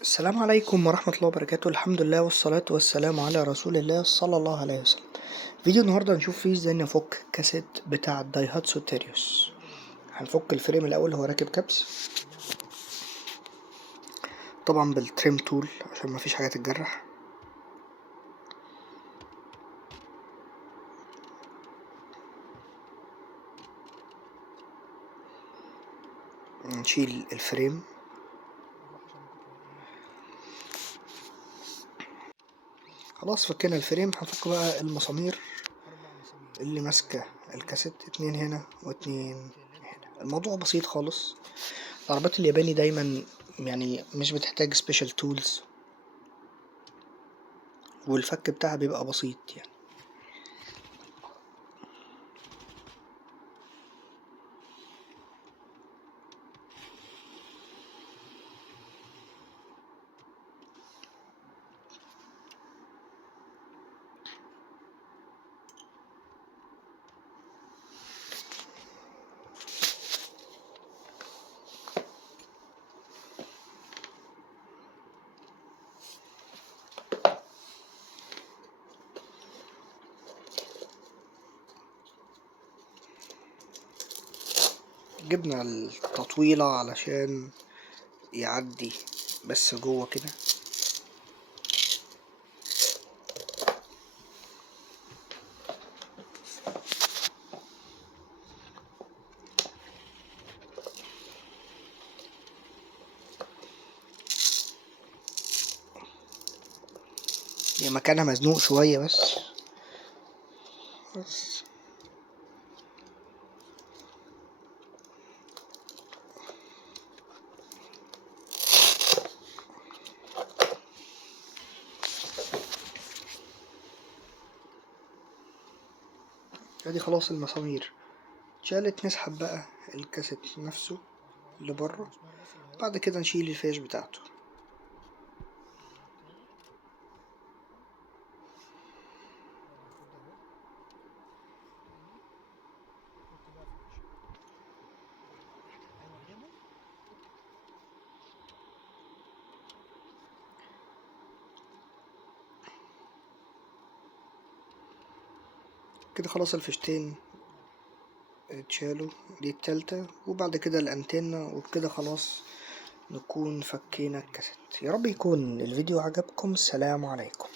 السلام عليكم ورحمة الله وبركاته. الحمد لله والصلاة والسلام على رسول الله صلى الله عليه وسلم. فيديو النهاردة هنشوف فيه ازاي نفك كاسيت بتاع الدايهاتسو تيريوس. هنفك الفريم الأول، هو راكب كبس طبعا بالتريم تول عشان مفيش حاجة تتجرح. نشيل الفريم. خلاص فكينا الفريم، هنفك بقى المسامير اللي ماسكة الكاسيت، 2 هنا و2 هنا. الموضوع بسيط خالص. العربيات الياباني دايما يعني مش بتحتاج سبيشال تولز، والفك بتاعها بيبقى بسيط يعني. جبنا التطويلة علشان يعدي بس جوه كده. هي مكانها مزنوق شوية بس. ادي خلاص المسامير اتشالت. نسحب بقى الكاسيت نفسه لبره، بعد كده نشيل الفيش بتاعته. كده خلاص الفيشتين اتشالوا، دي التالتة، وبعد كده الانتنة، وبكده خلاص نكون فكينا الكاسيت. يا رب يكون الفيديو عجبكم. السلام عليكم.